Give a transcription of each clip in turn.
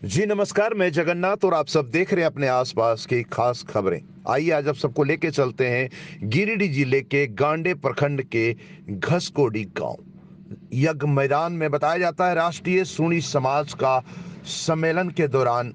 जी नमस्कार, मैं जगन्नाथ और आप सब देख रहे हैं अपने आसपास की खास खबरें। आइए आज आप सबको लेके चलते हैं गिरिडीह जिले के गांडे प्रखंड के घसकोडी गांव। यज्ञ मैदान में बताया जाता है राष्ट्रीय सूणी समाज का सम्मेलन के दौरान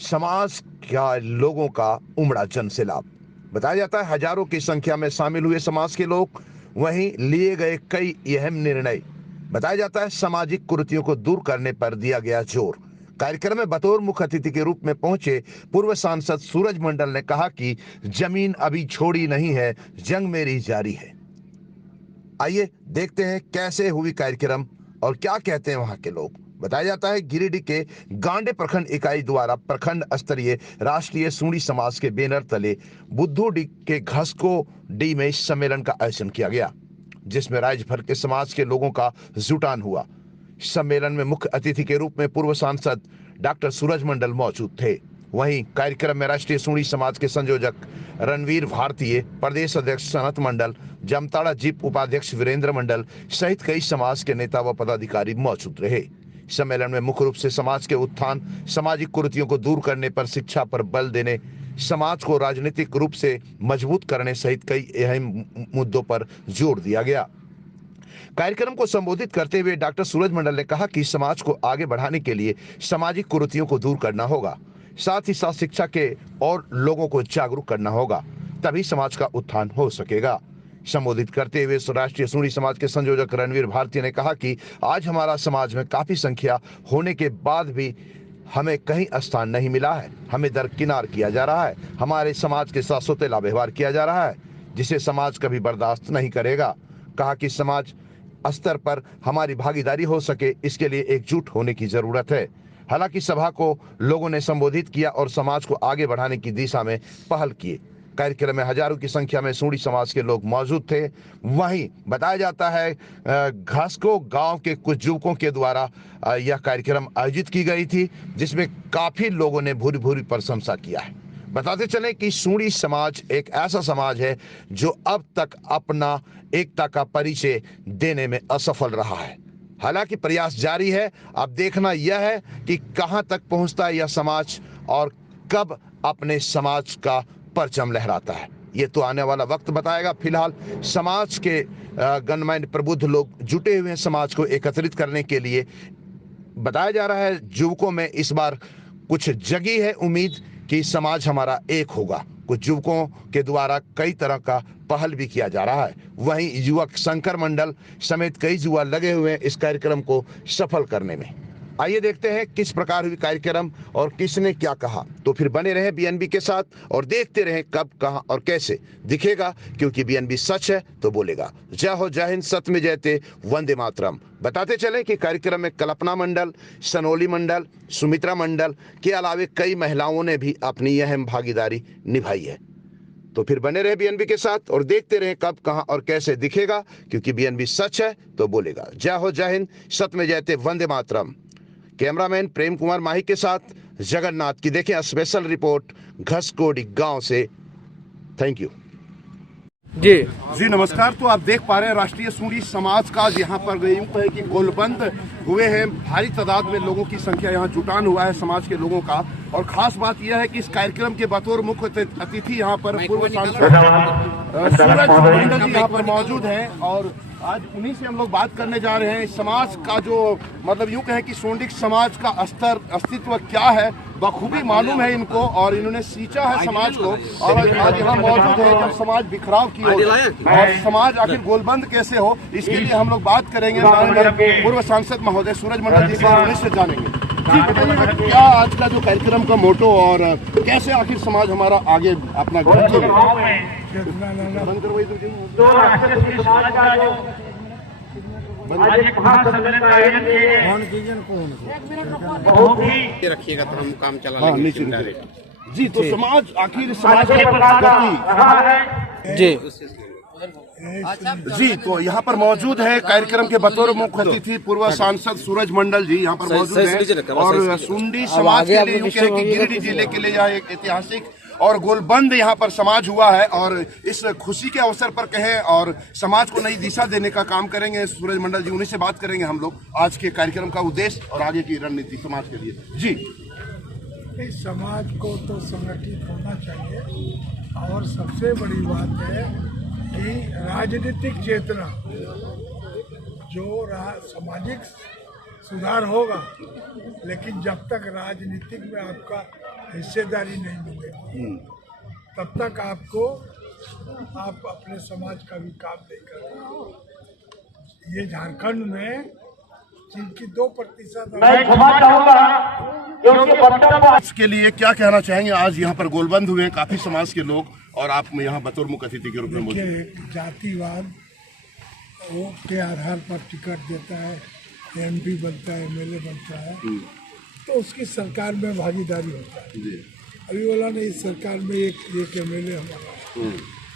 समाज का लोगों का उमड़ा जन सैलाब। बताया जाता है हजारों की संख्या में शामिल हुए समाज के लोग, वहीं लिए गए कई अहम निर्णय। बताया जाता है सामाजिक कुरीतियों को दूर करने पर दिया गया जोर। कार्यक्रम में बतौर मुख्य अतिथि के रूप में पहुंचे पूर्व सांसद सूरज मंडल ने कहा कि जमीन अभी छोड़ी नहीं है, जंग मेरी जारी है। आइए देखते हैं कैसे हुई कार्यक्रम और क्या कहते हैं वहां के लोग। बताया जाता है गिरिडीह के गांडे प्रखंड इकाई द्वारा प्रखंड स्तरीय राष्ट्रीय सूणी समाज के बैनर तले बुद्धूडी के घसकोडी में इस सम्मेलन का आयोजन किया गया, जिसमें राज्य भर के समाज के लोगों का जुटान हुआ। सम्मेलन में मुख्य अतिथि के रूप में पूर्व सांसद डॉक्टर सूरज मंडल मौजूद थे। वहीं कार्यक्रम में राष्ट्रीय सूणी समाज के संयोजक रणवीर भारतीय, प्रदेश अध्यक्ष सनत मंडल, जामताड़ा जीप उपाध्यक्ष वीरेंद्र मंडल सहित कई समाज के नेता व पदाधिकारी मौजूद रहे। सम्मेलन में मुख्य रूप से समाज के उत्थान, सामाजिक कुरीतियों को दूर करने पर शिक्षा पर बल देने, समाज को राजनीतिक रूप से मजबूत करने सहित कई अहम मुद्दों पर जोर दिया गया। कार्यक्रम को संबोधित करते हुए डॉक्टर सूरज मंडल ने कहा कि समाज को आगे बढ़ाने के लिए सामाजिक कुरीतियों को दूर करना होगा, साथ ही साथ शिक्षा के और लोगों को जागरूक करना होगा, तभी समाज का उत्थान हो सकेगा। संबोधित करते हुए राष्ट्रीय सूणी समाज के संयोजक रणवीर भारती ने कहा कि आज हमारा समाज में काफी संख्या होने के बाद भी हमें कहीं स्थान नहीं मिला है, हमें दरकिनार किया जा रहा है, हमारे समाज के साथ सौतेला व्यवहार किया जा रहा है, जिसे समाज कभी बर्दाश्त नहीं करेगा। कहा कि समाज स्तर पर हमारी भागीदारी हो सके, इसके लिए एकजुट होने की जरूरत है। हालांकि सभा को लोगों ने संबोधित किया और समाज को आगे बढ़ाने की दिशा में पहल किए। कार्यक्रम में हजारों की संख्या में सूणी समाज के लोग मौजूद थे। वहीं बताया जाता है घासको गांव के कुछ युवकों के द्वारा यह कार्यक्रम आयोजित की गई थी, जिसमें काफी लोगों ने भूरी भूरी प्रशंसा किया है। बताते चलें कि सूणी समाज एक ऐसा समाज है जो अब तक अपना एकता का परिचय देने में असफल रहा है। हालांकि प्रयास जारी है। अब देखना यह है कि कहां तक पहुंचता है यह समाज और कब अपने समाज का परचम लहराता है, ये तो आने वाला वक्त बताएगा। फिलहाल समाज के गणमान्य प्रबुद्ध लोग जुटे हुए हैं समाज को एकत्रित करने के लिए। बताया जा रहा है युवकों में इस बार कुछ जगी है उम्मीद कि समाज हमारा एक होगा। कुछ युवकों के द्वारा कई तरह का पहल भी किया जा रहा है। वहीं युवक शंकर मंडल समेत कई युवा लगे हुए हैं इस कार्यक्रम को सफल करने में। आइए देखते हैं किस प्रकार हुई कार्यक्रम और किसने क्या कहा। तो फिर बने रहे बीएनबी के साथ और देखते रहें कब, कहां और कैसे दिखेगा, क्योंकि बीएनबी सच है तो बोलेगा। जय हो, जय हिंद, सत्य में जयते, वंदे मातरम। बताते चलें कि कार्यक्रम में कल्पना मंडल, सनोली मंडल, सुमित्रा मंडल के अलावे कई महिलाओं ने भी अपनी अहम भागीदारी निभाई है। तो फिर बने रहे बीएनबी के साथ और देखते रहें कब, कहां और कैसे दिखेगा, क्योंकि बीएनबी सच है तो बोलेगा। जय हो, जय हिंद, सत्य में जयते, वंदे मातरम। कैमरामैन प्रेम कुमार माही के साथ जगन्नाथ की देखें स्पेशल रिपोर्ट घसकोडी गांव से। Thank you. जी नमस्कार। तो आप देख पा रहे हैं राष्ट्रीय सूणी समाज का यहाँ पर यूं है कि गोलबंद हुए हैं। भारी तादाद में लोगों की संख्या यहाँ जुटान हुआ है समाज के लोगों का। और खास बात यह है कि इस कार्यक्रम के बतौर मुख्य अतिथि यहाँ पर पूर्व सांसद सूरज मंडल जी यहाँ पर मौजूद हैं और आज उन्हीं से हम लोग बात करने जा रहे हैं। समाज का जो मतलब यूं कहें कि सोंडिक समाज का अस्तित्व क्या है बखूबी मालूम है इनको और इन्होंने सींचा है समाज को और आज यहाँ मौजूद है। जब समाज बिखराव की ओर और समाज आखिर गोलबंद कैसे हो, इसके लिए हम लोग बात करेंगे पूर्व सांसद महोदय सूरज मंडल जी से, उन्हीं से जानेंगे। जी बताइए क्या आज का जो कार्यक्रम का मोटो और कैसे आखिर समाज हमारा आगे अपना रखिएगा तो हम काम चला लेंगे। जी तो समाज आखिर समाज जी तो यहाँ पर मौजूद है कार्यक्रम के बतौर मुख्य अतिथि पूर्व सांसद सूरज मंडल जी यहाँ पर मौजूद हैं और सूंडी समाज के लिए गिरिडीह जिले के लिए यह एक ऐतिहासिक और गोलबंद यहाँ पर समाज हुआ है और इस खुशी के अवसर पर कहें और समाज को नई दिशा देने का काम करेंगे। सूरज मंडल जी, उन्हीं से बात करेंगे हम लोग आज के कार्यक्रम का उद्देश्य और आगे की रणनीति समाज के लिए। जी, इस समाज को तो संगठित होना चाहिए और सबसे बड़ी बात है कि राजनीतिक चेतना जो सामाजिक सुधार होगा, लेकिन जब तक राजनीतिक में आपका हिस्सेदारी नहीं मिलेगी तब तक आप अपने समाज का भी काम नहीं कर पाएंगे। ये झारखंड में जिनकी 2% इसके लिए क्या कहना चाहेंगे? आज यहाँ पर गोलबंद हुए हैं काफी समाज के लोग और आप यहाँ बतौर मुख्य अतिथि के रूप में मौजूद हैं। जातिवाद वो के आधार पर टिकट देता है, एमपी बनता है, एमएलए बनता है, तो उसकी सरकार में भागीदारी होता है। अभी बोला नहीं, इस सरकार में एक एमएलए हमारा,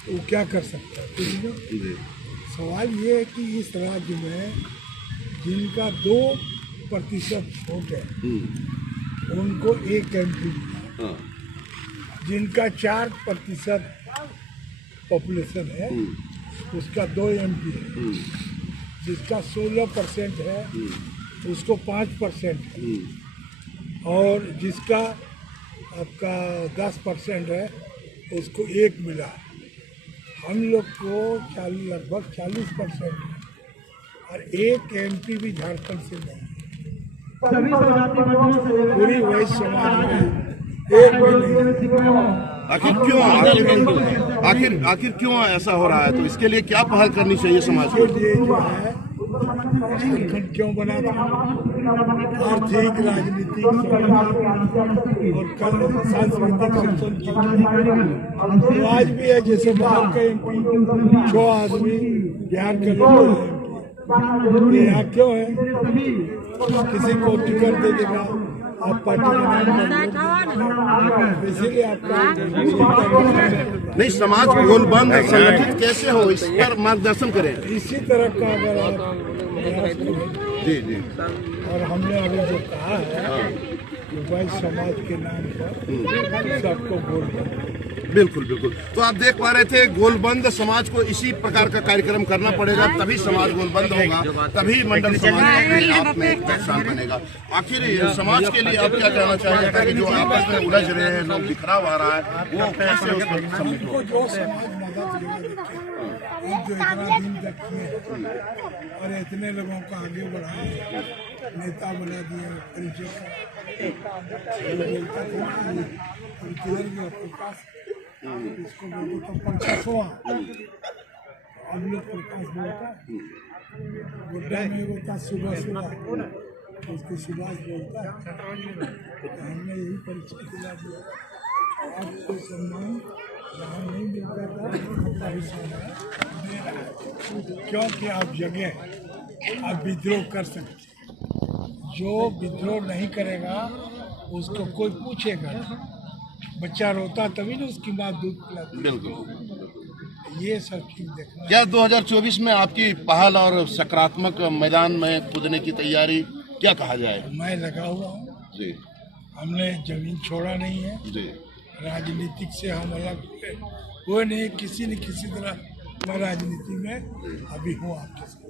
वो क्या कर सकता है? कुछ नहीं। सवाल ये है कि इस राज्य में जिनका 2% वोट है उनको एक एमपी मिला, जिनका 4% पॉपुलेशन है उसका 2 एमपी है, जिसका 16% है उसको 5% है, और जिसका आपका 10% है उसको 1 मिला। हम लोग को लगभग 40% है और एक एमपी भी झारखंड से नहीं। पूरी वैश्य समाज में एक भी नहीं। आखिर क्यों ऐसा हो रहा है? तो इसके लिए क्या पहल करनी चाहिए समाज को? ये जो है झारखंड क्यों बना था? आर्थिक, राजनीतिक और सांस्कृतिक शिक्षण की आज भी है। जैसे बाहर के एमपी 6 आदमी बिहार के लोग हैं, यहाँ क्यों है? किसी को टिकट दे देगा, आप पार्टी इसीलिए आपका नहीं। समाज गोलबंद संगठित कैसे हो, इस पर मार्गदर्शन करें। इसी तरह का अगर आप जी और हमने अभी जो कहा है वैश्य समाज के नाम पर सबको गोलबंद। बिल्कुल। तो आप देख पा रहे थे गोलबंद समाज को इसी प्रकार का कार्यक्रम करना पड़ेगा, तभी समाज गोलबंद होगा, तभी मंडल समाज अपने आप में एक पहचान बनेगा। आखिर समाज के लिए आप क्या कहना चाहेंगे ताकि जो आपस में उलझ रहे हैं, लोग बिखराव आ रहा है, वो कैसे उस पर सम्मिलित हो? जो समाज मदद जो इतना दिन तक किए और इतने लोगों को आगे बढ़ाए, नेता बना दिए, परिचय इसको बोलते तो 50वां हम लोग प्रकाश बोलता है, गुड्डा में बोलता सुबह उसको सुभाष बोलता है। तो हमने यही परिचय दिला दिया। आपको सम्मान जहाँ नहीं मिलता था क्योंकि आप जगह आप विद्रोह कर सकते। जो विद्रोह नहीं करेगा उसको कोई पूछेगा। बच्चा रोता तभी ना उसकी माँ दूध पिलाती। बिल्कुल। ये सब चीज देखना। क्या 2024 में आपकी पहल और सकारात्मक मैदान में कूदने की तैयारी क्या कहा जाए? मैं लगा हुआ हूँ जी। हमने जमीन छोड़ा नहीं है जी। राजनीतिक से हम अलग हुए नहीं। किसी न किसी तरह मैं राजनीति में अभी हूँ आपके साथ।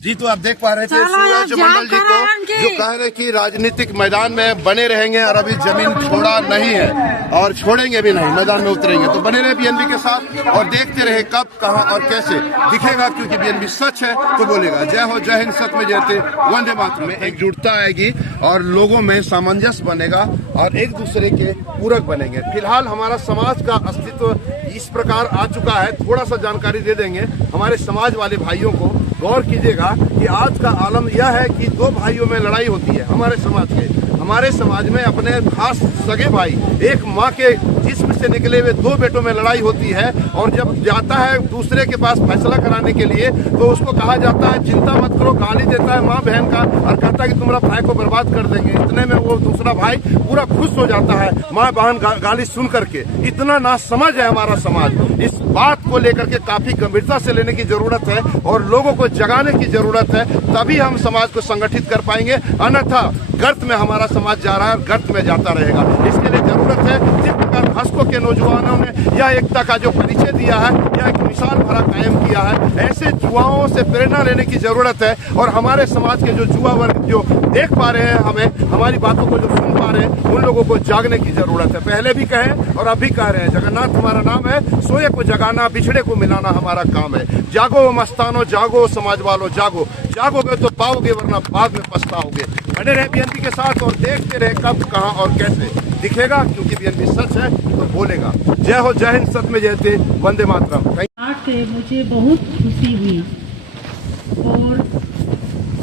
जी, तो आप देख पा रहे थे सूरज मंडल जी को जो कह रहे कि राजनीतिक मैदान में बने रहेंगे और अभी जमीन छोड़ा नहीं है और छोड़ेंगे भी नहीं, मैदान में उतरेंगे। तो बने रहे बीएनबी के साथ और देखते रहे कब, कहां और कैसे दिखेगा, क्योंकि बीएनबी सच है तो बोलेगा। जय हो, जय हिंद, सत्य में जयते, वंदे मातरम में एकजुटता आएगी और लोगों में सामंजस्य बनेगा और एक दूसरे के पूरक बनेंगे। फिलहाल हमारा समाज का अस्तित्व इस प्रकार आ चुका है। थोड़ा सा जानकारी दे देंगे हमारे समाज वाले भाइयों को। गौर कीजिएगा कि आज का आलम यह है कि 2 भाइयों में लड़ाई होती है हमारे समाज में अपने खास सगे भाई, एक माँ के जिस्म से निकले हुए 2 बेटों में लड़ाई होती है। और जब जाता है दूसरे के पास फैसला कराने के लिए तो उसको कहा जाता है चिंता मत करो, गाली देता है माँ बहन का और कहता है कि तुम्हारा भाई को बर्बाद कर देंगे। इतने में वो दूसरा भाई पूरा खुश हो जाता है माँ बहन गाली सुन करके। इतना नासमझ है हमारा समाज। इस बात को लेकर के काफी गंभीरता से लेने की जरूरत है और लोगों को जगाने की जरूरत है, तभी हम समाज को संगठित कर पाएंगे। अन्यथा गर्त में हमारा समाज जा रहा है और गर्त में जाता रहेगा। इसके लिए जरूरत है जिस प्रकार घसको के नौजवानों ने यह एकता का जो परिचय दिया है, यह एक मिसाल भरा कायम किया है। ऐसे युवाओं से प्रेरणा लेने की जरूरत है और हमारे समाज के जो युवा वर्ग जो देख पा रहे हैं, हमें हमारी बातों को जो सुन पा रहे हैं, उन लोगों को जागने की जरूरत है। पहले भी कहें और अब भी कह रहे हैं, जगन्नाथ हमारा नाम है, सोए को जगाना, बिछड़े को मिलाना हमारा काम है। जागो मस्तानो, जागो समाज वालों, जागो, जागोगे तो पाओगे वरना बाद में पछताओगे। बने रहे बीएनपी के साथ और देखते रहे कब, कहां और कैसे दिखेगा, क्योंकि बीएनपी सच है तो बोलेगा। जय हो, जय हिंद, सत में जयते, वंदे मातरम। आके मुझे बहुत खुशी हुई और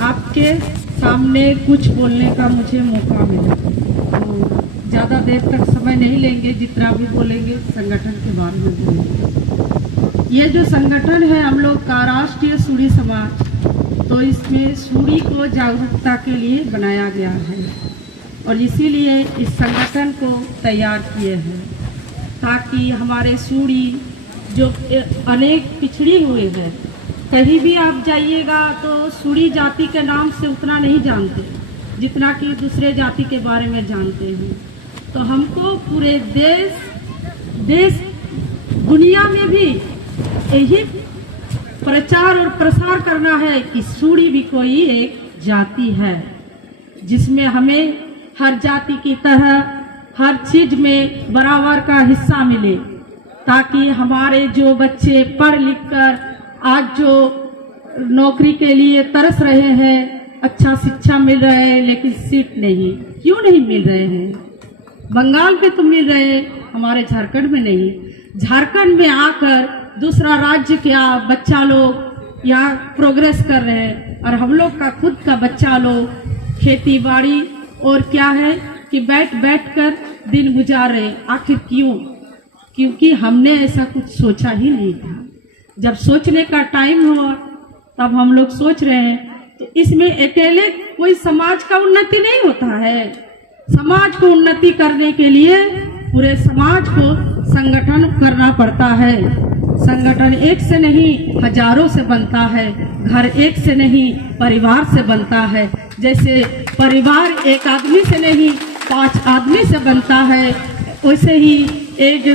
आपके सामने कुछ बोलने का मुझे मौका मिला। तो ज़्यादा देर तक समय नहीं लेंगे, जितना भी बोलेंगे संगठन के बारे में बोलेंगे। ये जो संगठन है हम लोग का राष्ट्रीय सूड़ी समाज, तो इसमें सूड़ी को जागरूकता के लिए बनाया गया है और इसीलिए इस संगठन को तैयार किए हैं ताकि हमारे सूड़ी जो अनेक पिछड़ी हुए हैं, कहीं भी आप जाइएगा तो सूड़ी जाति के नाम से उतना नहीं जानते जितना कि दूसरे जाति के बारे में जानते हैं। तो हमको पूरे देश दुनिया में भी यही प्रचार और प्रसार करना है कि सूड़ी भी कोई एक जाति है, जिसमें हमें हर जाति की तरह हर चीज में बराबर का हिस्सा मिले, ताकि हमारे जो बच्चे पढ़ लिख कर आज जो नौकरी के लिए तरस रहे हैं, अच्छा शिक्षा मिल रहा है लेकिन सीट नहीं, क्यों नहीं मिल रहे हैं? बंगाल में तो मिल रहे हैं, हमारे झारखंड में नहीं। झारखंड में आकर दूसरा राज्य का बच्चा लोग यहाँ प्रोग्रेस कर रहे हैं और हम लोग का खुद का बच्चा लोग खेती बाड़ी और क्या है कि बैठ कर दिन गुजार रहे। आखिर क्यों? क्योंकि हमने ऐसा कुछ सोचा ही नहीं था। जब सोचने का टाइम हुआ तब हम लोग सोच रहे हैं। तो इसमें अकेले कोई समाज का उन्नति नहीं होता है। समाज को उन्नति करने के लिए पूरे समाज को संगठन करना पड़ता है। संगठन एक से नहीं हजारों से बनता है, घर एक से नहीं परिवार से बनता है। जैसे परिवार एक आदमी से नहीं 5 आदमी से बनता है, वैसे ही एक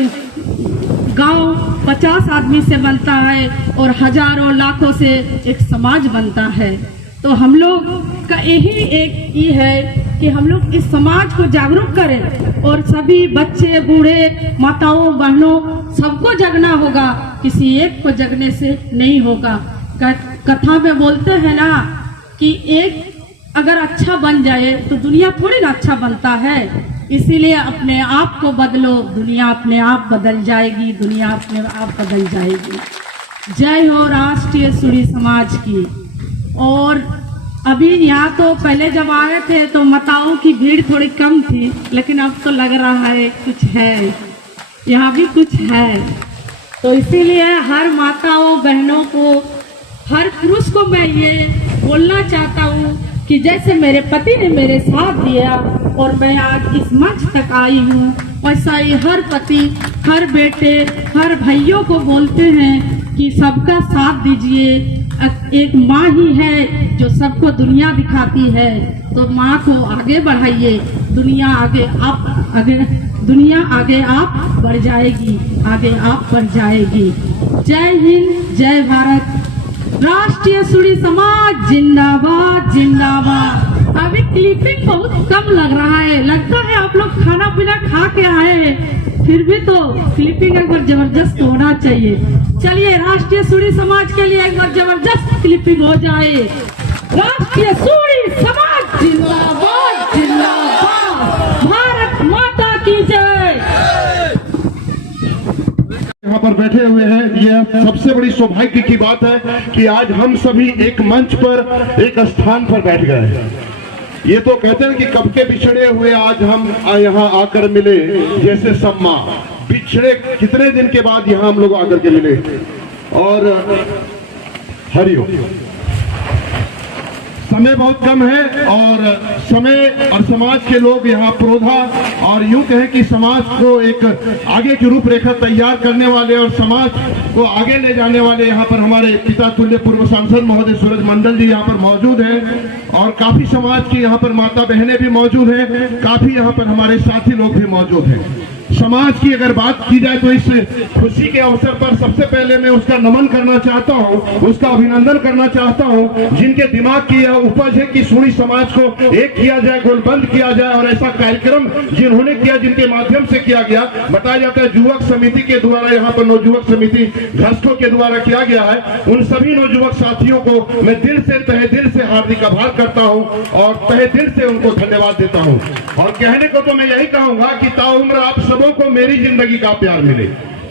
गांव 50 आदमी से बनता है और हजारों लाखों से एक समाज बनता है। तो हम लोग का यही एक ये है कि हम लोग इस समाज को जागरूक करें और सभी बच्चे बूढ़े माताओं बहनों सबको जगना होगा, किसी एक को जगने से नहीं होगा। कथा में बोलते हैं ना कि एक अगर अच्छा बन जाए तो दुनिया थोड़ी ना अच्छा बनता है। इसीलिए अपने आप को बदलो, दुनिया अपने आप बदल जाएगी, दुनिया अपने आप बदल जाएगी। जय हो राष्ट्रीय सूड़ी समाज की। और अभी यहाँ तो पहले जब आए थे तो माताओं की भीड़ थोड़ी कम थी, लेकिन अब तो लग रहा है कुछ है, यहाँ भी कुछ है। तो इसीलिए हर माताओं बहनों को, हर पुरुष को मैं ये बोलना चाहता हूँ कि जैसे मेरे पति ने मेरे साथ दिया और मैं आज इस मंच तक आई हूँ, वैसा ही हर पति, हर बेटे, हर भाइयों को बोलते हैं कि सबका साथ दीजिए। एक माँ ही है जो सबको दुनिया दिखाती है, तो माँ को आगे बढ़ाइए। दुनिया आगे आप बढ़ जाएगी, आगे आप बढ़ जाएगी। जय हिंद, जय भारत। राष्ट्रीय सूड़ी समाज जिंदाबाद जिंदाबाद। अभी क्लिपिंग बहुत कम लग रहा है, लगता है आप लोग खाना पीना खा के आए हैं, फिर भी तो क्लिपिंग एक बार जबरदस्त होना चाहिए। चलिए राष्ट्रीय सूड़ी समाज के लिए एक बार जबरदस्त क्लिपिंग हो जाए। राष्ट्रीय सूड़ी समाज जिंदाबाद जिंदाबाद। भारत माता की जय। यहाँ पर बैठे हुए हैं, यह सबसे बड़ी सौभाग्य की बात है कि आज हम सभी एक मंच पर, एक स्थान पर बैठ गए। ये तो कहते हैं कि कब के बिछड़े हुए आज हम यहाँ आकर मिले, जैसे सब माँ बिछड़े कितने दिन के बाद यहाँ हम लोग आकर के मिले। और हरिओम। समय बहुत कम है और समय और समाज के लोग यहाँ प्रोधा और यूं कहें कि समाज को एक आगे की रूपरेखा तैयार करने वाले और समाज को आगे ले जाने वाले यहाँ पर हमारे पिता तुल्य पूर्व सांसद महोदय सूरज मंडल जी यहाँ पर मौजूद हैं और काफी समाज की यहाँ पर माता बहनें भी मौजूद हैं, काफी यहाँ पर हमारे साथी लोग भी मौजूद हैं। समाज की अगर बात की जाए तो इस खुशी के अवसर पर सबसे पहले मैं उसका नमन करना चाहता हूं, उसका अभिनंदन करना चाहता हूं, जिनके दिमाग की यह उपज है कि सूरी समाज को एक किया जाए, गोलबंद किया जाए। और ऐसा कार्यक्रम जिन्होंने किया, जिनके माध्यम से किया गया, बताया जाता है युवक समिति के द्वारा, यहाँ पर नवयुवक समिति घसको के द्वारा किया गया है। उन सभी नवयुवक साथियों को मैं दिल से, तहे दिल से हार्दिक आभार करता हूं और तहे दिल से उनको धन्यवाद देता हूं। और कहने को तो मैं यही कहूंगा कि ताउम्र आप सबों को मेरी जिंदगी का प्यार मिले,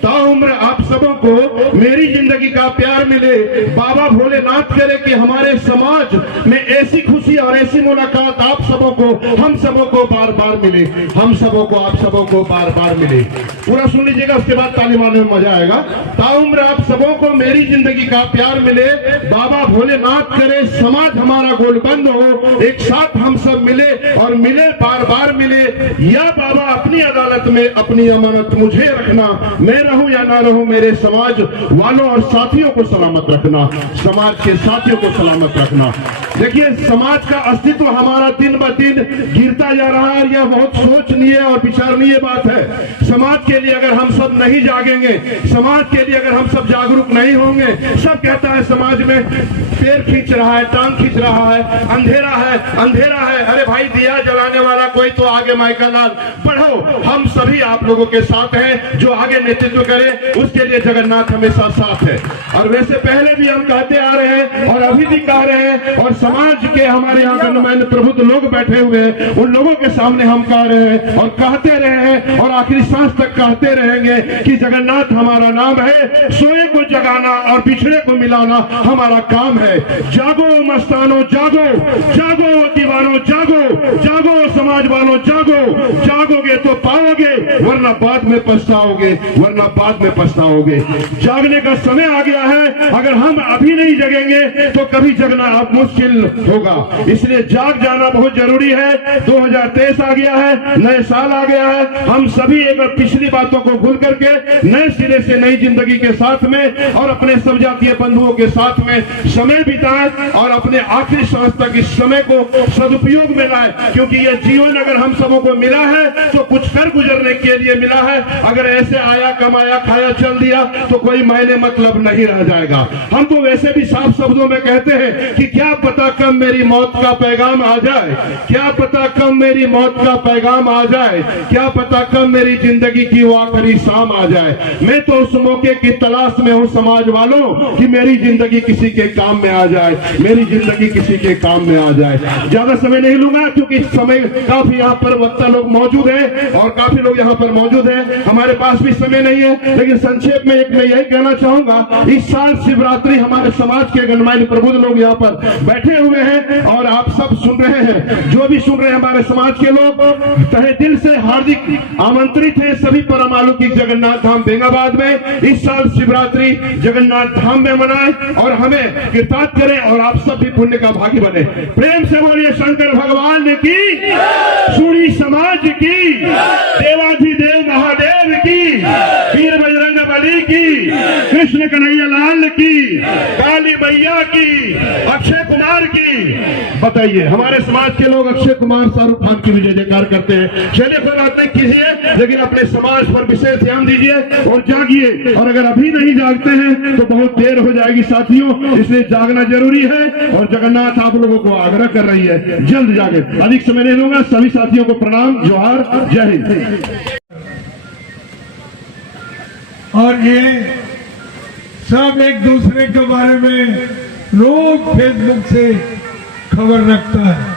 ताउम्र आप सबों को मेरी जिंदगी का प्यार मिले। बाबा भोलेनाथ करे कि हमारे समाज में ऐसी खुशी और ऐसी मुलाकात आप सबों को, हम सबों को बार बार मिले, हम सबों को, आप सबों को बार बार मिले। पूरा सुन लीजिएगा, उसके बाद ताली मारने में मजा आएगा। ताउम्र आप सबों को मेरी जिंदगी का प्यार मिले, बाबा भोलेनाथ करे समाज हमारा गोलबंद हो, एक साथ हम सब मिले और मिले, बार बार मिले। या बाबा अपनी अदालत में अपनी अमानत मुझे रखना, मैं रहूं या ना रहूं, मेरे समाज वालों और साथियों को सलामत रखना, समाज के साथियों को सलामत रखना। देखिए, समाज का अस्तित्व हमारा दिन ब दिन गिरता जा रहा है। यह बहुत सोचनीय और विचारणीय बात है। समाज के लिए अगर हम सब नहीं जागेंगे, समाज के लिए अगर हम सब जागरूक नहीं होंगे, सब कहता है समाज में पैर खींच रहा है, टांग खींच रहा है, अंधेरा है, अंधेरा है। अरे भाई, दिया जलाने वाला कोई तो आगे, माइकल लाल बढ़ो, हम सभी आप लोगों के साथ हैं। जो आगे नेतृत्व करे उसके लिए जगन्नाथ हमेशा साथ है। और वैसे पहले भी हम कहते आ रहे हैं और अभी भी कह रहे हैं, और समाज के हमारे यहाँ गणमान्य प्रबुद्ध लोग बैठे हुए हैं, उन लोगों के सामने हम कह रहे हैं और कहते रहे हैं और आखिरी सांस तक कहते रहेंगे कि जगन्नाथ हमारा नाम है। सोए को जगाना और पिछड़े को मिलाना हमारा काम है। जागो मस्तानो जागो, जागो दीवानो जागो, जागो समाज वालों जागो, जागोगे तो पाओगे, वरना बाद में पछताओगे, वरना बाद में पछताओगे। जागने का समय आ गया है। अगर हम अभी नहीं जगेंगे तो कभी जगना अब मुश्किल होगा। इसलिए जाग जाना बहुत जरूरी है। 2023 आ गया है, नए साल आ गया है। हम सभी एक बार पिछली बातों को भूल करके नए सिरे से नई जिंदगी के साथ में और अपने सब जातीय बंधुओं के साथ में समय बिताएं और अपने आखिरी सांस तक इस समय को सदुपयोग में लाए। क्योंकि यह जीवन अगर हम सबों को मिला है तो कुछ कर गुजरने के लिए मिला है। अगर ऐसे आया, कमाया, खाया, चल दिया तो कोई मायने मतलब नहीं रह जाएगा। हम तो वैसे भी साफ शब्दों में कहते हैं कि क्या पता कब मेरी मौत का पैगाम आ जाए, क्या पता कब मेरी मौत का पैगाम आ जाए, क्या पता कब मेरी जिंदगी की वो आखिरी शाम आ जाए। मैं तो उस मौके की तलाश में हूँ समाज वालों कि मेरी जिंदगी किसी के काम में आ जाए, मेरी जिंदगी किसी के काम में आ जाए। ज्यादा समय नहीं लूंगा क्योंकि समय काफी यहाँ पर वक्ता लोग मौजूद हैं और काफी लोग यहाँ पर मौजूद हैं, हमारे पास भी समय नहीं है। लेकिन संक्षेप में एक मैं यही कहना चाहूंगा, इस साल शिवरात्रि हमारे समाज के गणमान्य प्रबुद्ध लोग यहाँ पर बैठे हुए हैं और आप सब सुन रहे हैं। जो भी सुन रहे हैं हमारे समाज के लोग, तहे दिल से हार्दिक आमंत्रित हैं सभी परम अलौकिक जगन्नाथ धाम बेंगाबाद में इस साल शिवरात्रि जगन्नाथ धाम में मनाएं और हमें कृतार्थ करें और आप सब भी पुण्य का भागी बने। प्रेम से बोलिए शंकर भगवान की, सूरी समाज की, देवाधिदेव महादेव की, वीर बजरंग बली की, कृष्ण कन्हैया लाल की, काली मैया की, अक्षय कुमार की। बताइए, हमारे समाज के लोग अक्षय कुमार, शाहरुख खान की भी जय जयकार करते हैं। चलिए कोई बात नहीं कीजिए, लेकिन अपने समाज पर विशेष ध्यान दीजिए और जागिए। और अगर अभी नहीं जागते हैं तो बहुत देर हो जाएगी साथियों, इसलिए जागना जरूरी है। और जगन्नाथ आप लोगों को आग्रह कर रही है, जल्द जागे। अधिक समय नहीं लूंगा। सभी साथियों को प्रणाम, जोहार, जय हिंद। और ये सब एक दूसरे के बारे में रोज फेसबुक से खबर रखता है।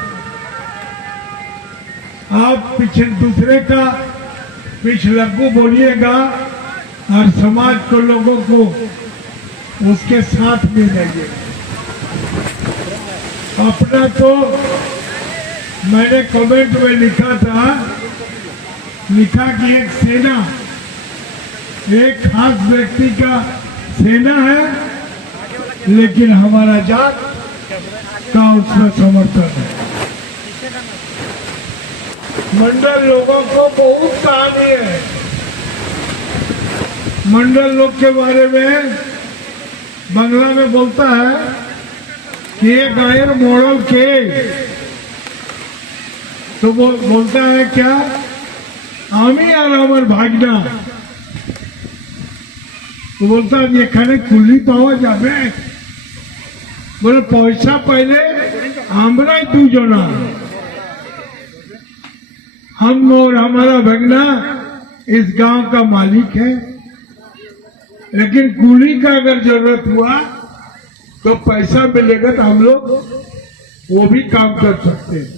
आप पीछे दूसरे का पिछलग्गू बोलिएगा और समाज को, लोगों को उसके साथ में जाइए। अपना तो मैंने कमेंट में लिखा था, लिखा कि एक सेना, एक खास व्यक्ति का सेना है, लेकिन हमारा जात का उसमें समर्थन है। मंडल लोगों को बहुत कहानी है। मंडल लोग के बारे में बंगला में बोलता है कि ये गायर मॉडल के, तो बोलता है क्या আমি আর আমার ভাগনা বলতাম এখানে কুলি পাওয়া যাবে, বলে পয়সা পাইলে আমরাই দুজনা, हम और हमारा भगना इस गांव का मालिक है, लेकिन कूली का अगर जरूरत हुआ तो पैसा मिलेगा तो हम लोग वो भी काम कर सकते हैं।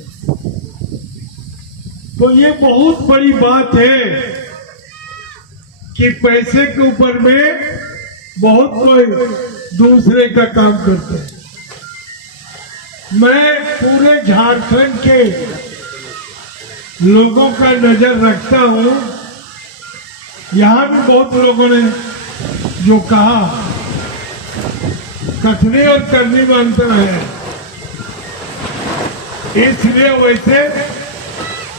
तो ये बहुत बड़ी बात है कि पैसे के ऊपर में बहुत कोई दूसरे का काम करते हैं। मैं पूरे झारखंड के लोगों का नजर रखता हूं। यहां भी बहुत लोगों ने जो कहा, कथनी और करनी में अंतर है, इसलिए वैसे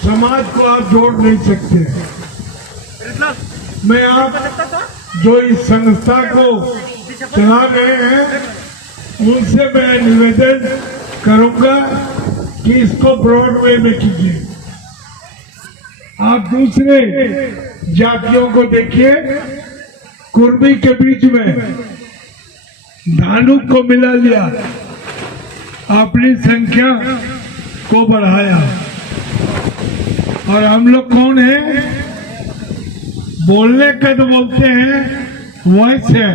समाज को आप जोड़ नहीं सकते। मैं आप जो इस संस्था को चला रहे हैं उनसे मैं निवेदन करूंगा कि इसको ब्रॉड वे में कीजिए। आप दूसरे जातियों को देखिए, कुर्मी के बीच में धानुक को मिला लिया, अपनी संख्या को बढ़ाया, और हम लोग कौन है? बोलने का तो बोलते हैं वॉइस है।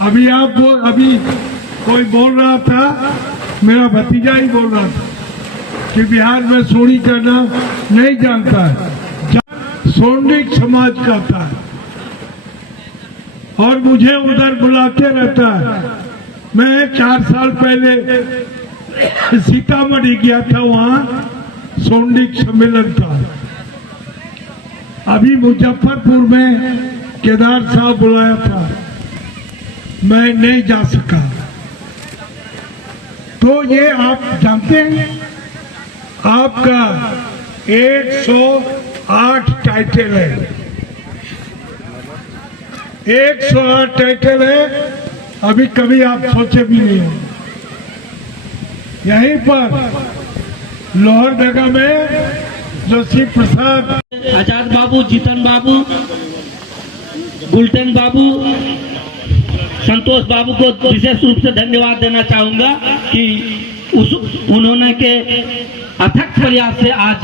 अभी कोई बोल रहा था, मेरा भतीजा ही बोल रहा था कि बिहार में सोनी का नाम नहीं जानता है, सोनिक समाज का था, और मुझे उधर बुलाते रहता है। मैं 4 साल पहले सीतामढ़ी गया था, वहाँ सोनिक सम्मेलन था। अभी मुजफ्फरपुर में केदार साहब बुलाया था, मैं नहीं जा सका। तो ये आप जानते हैं, आपका 108 टाइटल है, 108 टाइटल है, अभी कभी आप सोचे भी नहीं होंगे। यहीं पर लोहरदगा में जोशी प्रसाद, आजाद बाबू, जीतन बाबू, गुलटेन बाबू, संतोष बाबू को विशेष रूप से धन्यवाद देना चाहूंगा कि उन्होंने के अथक प्रयास से आज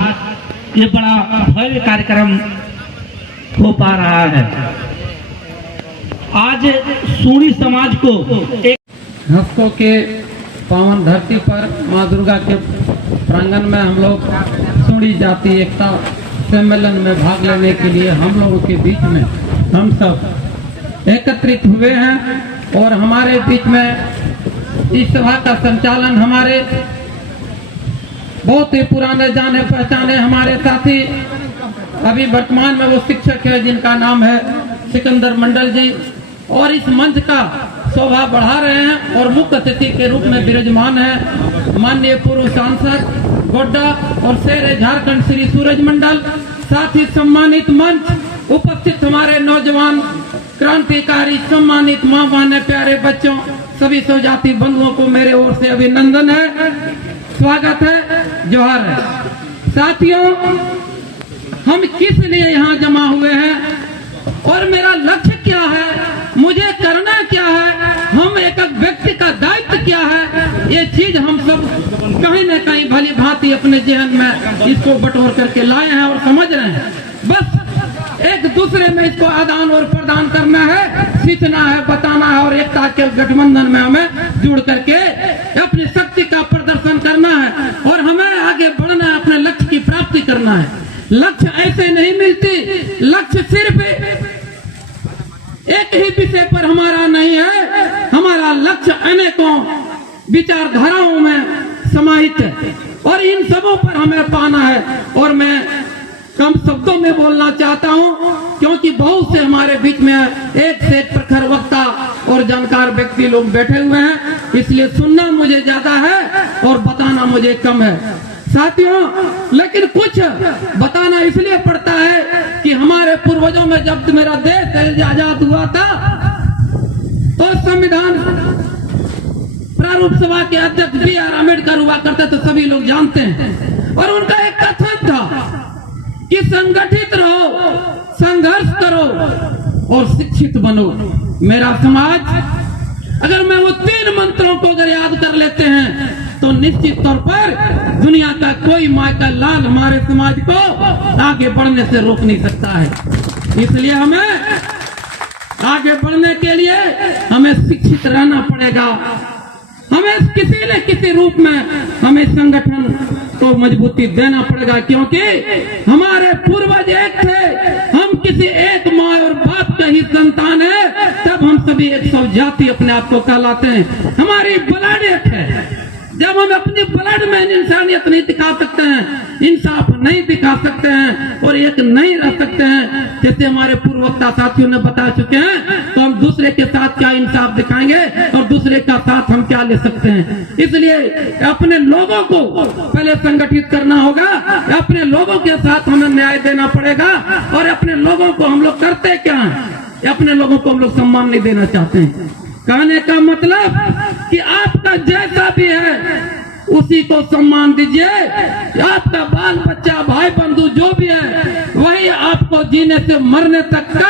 ये बड़ा भव्य कार्यक्रम हो पा रहा है। आज सूरी समाज को एक हफ्तों के पावन धरती पर माँ दुर्गा के प्रांगण में हम लोग सूरी जाति एकता सम्मेलन में भाग लेने के लिए हम लोगों के बीच में हम सब एकत्रित हुए हैं। और हमारे बीच में इस सभा का संचालन हमारे बहुत ही पुराने जाने पहचाने हमारे साथी, अभी वर्तमान में वो शिक्षक है जिनका नाम है सिकंदर मंडल जी, और इस मंच का शोभा बढ़ा रहे हैं। और मुख्य अतिथि के रूप में विराजमान है माननीय पूर्व सांसद गोड्डा और शेर झारखंड श्री सूरज मंडल। साथ ही सम्मानित मंच उपस्थित हमारे नौजवान क्रांतिकारी सम्मानित माँ बहने प्यारे बच्चों, सभी स्वजाति बंधुओं को मेरे ओर से अभिनंदन है, स्वागत है, जोहार है। साथियों, हम किस लिए यहाँ जमा हुए हैं और मेरा लक्ष्य क्या है, मुझे करना क्या है, हम एक व्यक्ति का दायित्व क्या है, ये चीज हम सब कहीं न कहीं भली भांति अपने जहन में इसको बटोर करके लाए हैं और समझ रहे हैं। बस एक दूसरे में इसको आदान और प्रदान करना है, सीखना है, बताना है, और एकता के गठबंधन में हमें जुड़ करके अपनी शक्ति का प्रदर्शन करना है और हमें आगे बढ़ना है, अपने लक्ष्य की प्राप्ति करना है। लक्ष्य ऐसे नहीं मिलती, लक्ष्य सिर्फ एक ही विषय पर हमारा नहीं है, हमारा लक्ष्य अनेकों विचारधाराओं में समाहित है और इन सबों पर हमें पाना है। और मैं कम शब्दों में बोलना चाहता हूं क्योंकि बहुत से हमारे बीच में एक से एक प्रखर वक्ता और जानकार व्यक्ति लोग बैठे हुए हैं, इसलिए सुनना मुझे ज्यादा है और बताना मुझे कम है साथियों। लेकिन कुछ बताना इसलिए पड़ता है कि हमारे पूर्वजों में जब मेरा देश आजाद हुआ था तो संविधान प्रारूप सभा के अध्यक्ष बी आर अम्बेडकर हुआ करते थे, सभी लोग जानते हैं। और उनका एक कथन था संगठित रहो, संघर्ष करो और शिक्षित बनो। मेरा समाज अगर मैं वो 3 मंत्रों को अगर याद कर लेते हैं तो निश्चित तौर पर दुनिया का कोई माँ का लाल हमारे समाज को आगे बढ़ने से रोक नहीं सकता है। इसलिए हमें आगे बढ़ने के लिए हमें शिक्षित रहना पड़ेगा। हमें किसी न किसी रूप में हमें संगठन को मजबूती देना पड़ेगा, क्योंकि हमारे पूर्वज एक थे, हम किसी एक माँ और बाप के ही संतान है, तब हम सभी एक सौ जाति अपने आप को कहलाते हैं। हमारी ब्लड एक है। जब हम अपनी ब्लड में इंसानियत नहीं दिखा सकते हैं, इंसाफ नहीं दिखा सकते हैं और एक नहीं रह सकते हैं, जैसे हमारे पूर्वोत्तर साथियों ने बता चुके हैं, तो हम दूसरे के साथ क्या इंसाफ दिखाएंगे और दूसरे का साथ हम क्या ले सकते हैं। इसलिए अपने लोगों को पहले संगठित करना होगा, अपने लोगों के साथ हमें न्याय देना पड़ेगा। और अपने लोगों को हम लोग करते क्या है, अपने लोगों को हम लोग सम्मान नहीं देना चाहते हैं। कहने का मतलब कि आपका जैसा भी है उसी को सम्मान दीजिए। आपका बाल बच्चा भाई बंधु जो भी है वही आपको जीने से मरने तक का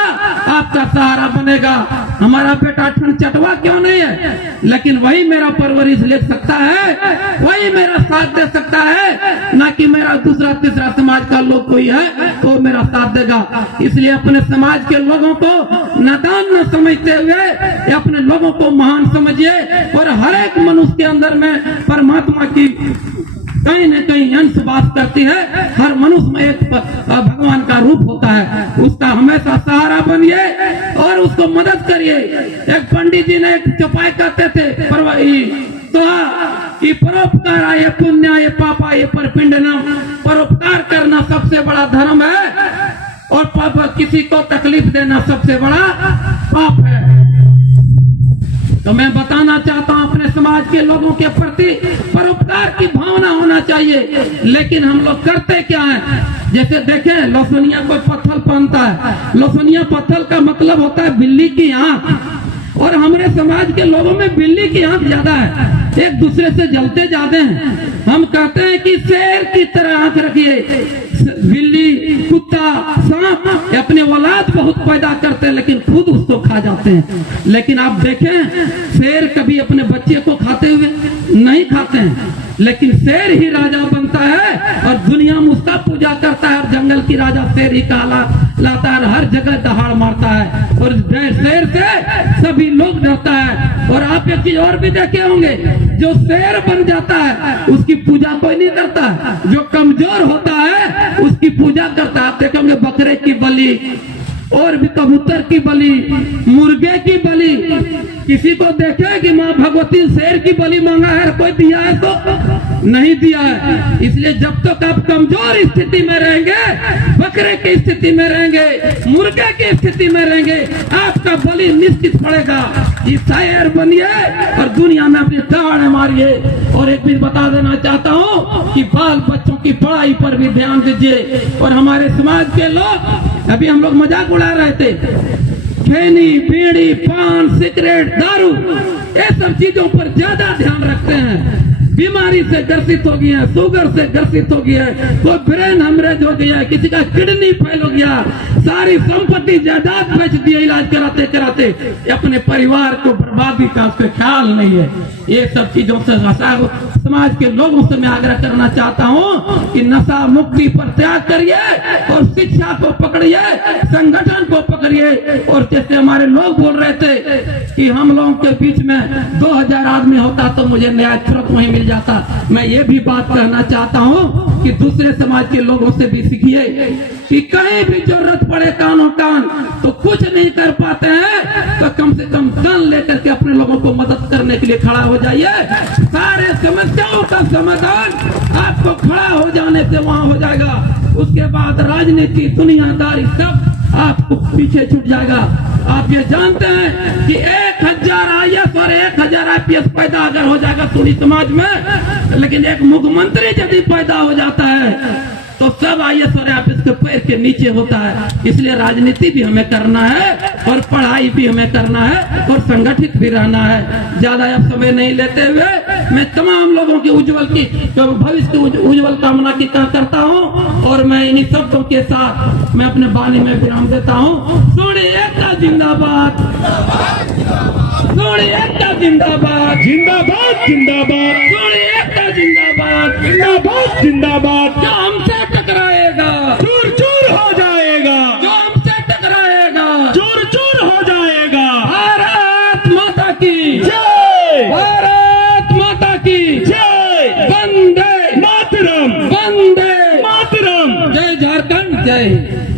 आपका सहारा बनेगा। हमारा बेटा ठंड चटवा क्यों नहीं है, लेकिन वही मेरा परवरिश ले सकता है, वही मेरा साथ दे सकता है, ना कि मेरा दूसरा तीसरा समाज का लोग कोई है तो मेरा साथ देगा। इसलिए अपने समाज के लोगों को नादान न समझते हुए अपने लोगों को महान समझिए। और हर एक मनुष्य के अंदर में परमात्मा की कहीं न कहीं अंश वास करती है। हर मनुष्य में एक भगवान का रूप होता है, उसका हमेशा सहारा बनिए और उसको मदद करिए। एक पंडित जी ने एक चौपाई कहते थे, तो परोपकार आये पुण्य ये पापा ये परपिंडनम। परोपकार करना सबसे बड़ा धर्म है और किसी को तकलीफ देना सबसे बड़ा पाप है। तो मैं बताना चाहता हूं अपने समाज के लोगों के प्रति परोपकार की भावना होना चाहिए, लेकिन हम लोग करते क्या है। जैसे देखें, लोसनिया कोई पत्थर पहनता है, लोसनिया पत्थर का मतलब होता है बिल्ली की आंख, और हमारे समाज के लोगों में बिल्ली की आंख ज्यादा है, एक दूसरे से जलते जाते हैं। हम कहते हैं कि शेर की तरह आंख रखिए। बिल्ली, कुत्ता, सांप अपने औलाद बहुत पैदा करते हैं लेकिन खुद उसको खा जाते हैं। लेकिन आप देखें, शेर कभी अपने बच्चे को खाते हुए नहीं खाते हैं, लेकिन शेर ही राजा बनता है और दुनिया में उसका पूजा करता है। और जंगल की राजा शेर ही कहलाता है, हर जगह दहाड़ मारता है और शेर से सभी लोग डरता है। और आप एक चीज और भी देखे होंगे, जो शेर बन जाता है उसकी पूजा कोई नहीं करता, जो कमजोर होता है उसकी पूजा करता है। आप देखे होंगे बकरे की बलि और भी कबूतर की बलि, मुर्गे की बलि। किसी को देखे कि माँ भगवती शेर की बलि मांगा है, कोई दिया है तो नहीं दिया है। इसलिए जब तक आप कमजोर स्थिति में रहेंगे, बकरे की स्थिति में रहेंगे, मुर्गे की स्थिति में रहेंगे, आपका बलि निश्चित पड़ेगा। शायर बनिए और दुनिया में अपनी दहाड़े मारिए। और एक चीज बता देना चाहता हूँ कि बाल बच्चों की पढ़ाई पर भी ध्यान दीजिए। और हमारे समाज के लोग, अभी हम लोग मजाक उड़ा रहे थे, खैनी, बीड़ी, पान, सिगरेट, दारू, ये सब चीजों पर ज्यादा ध्यान रखते हैं। बीमारी से ग्रसित हो गया, शुगर से ग्रसित हो गया, कोई ब्रेन हेमरेज हो गया, किसी का किडनी फेल हो गया, सारी संपत्ति जायदाद बेच दिए इलाज कराते कराते, अपने परिवार को बर्बादी का उसका ख्याल नहीं है। ये सब चीजों से समाज के लोगों से मैं आग्रह करना चाहता हूँ कि नशा मुक्ति पर त्याग करिए और शिक्षा को पकड़िए, संगठन को पकड़िए। और जैसे हमारे लोग बोल रहे थे कि हम लोगों के बीच में 2000 आदमी होता तो मुझे न्याय तुरंत वहीं मिल जाता, मैं ये भी बात कहना चाहता हूँ कि दूसरे समाज के लोगों से भी सीखिए कि कहीं भी जरूरत पड़े कानों कान तो कुछ नहीं कर पाते हैं तो कम से कम तन लेकर के अपने लोगों को मदद करने के लिए खड़ा हो जाइए। सारे समस्याओं का समाधान आपको खड़ा हो जाने से वहां हो जाएगा। उसके बाद राजनीति, दुनियादारी सब आपको पीछे छूट जाएगा। आप ये जानते हैं कि 1000 IAS और 1000 IPS पैदा अगर हो जाएगा सूरी समाज में, लेकिन एक मुख्यमंत्री यदि पैदा हो जाता है तो सब IAS और IPS के पैर के नीचे होता है। इसलिए राजनीति भी हमें करना है और पढ़ाई भी हमें करना है और संगठित भी रहना है। ज्यादा अब समय नहीं लेते हुए मैं तमाम लोगों की भविष्य की उज्जवल कामना की करता हूँ और मैं इन्हीं शब्दों के साथ मैं अपने वाणी में विराम देता हूँ। सोनी एकता जिंदाबाद, सोनी एकता जिंदाबाद, जिंदाबाद जिंदाबाद, सोनी एकता जिंदाबाद, जिंदाबाद जिंदाबाद। जो हमसे टकराएगा चूर चूर हो जाएगा, जो हमसे टकराएगा चूर चूर हो जाएगा। भारत माता की जय, भारत माता की जय, वंदे मातरम, वंदे मातरम। जय झारखंड, जय हिंद।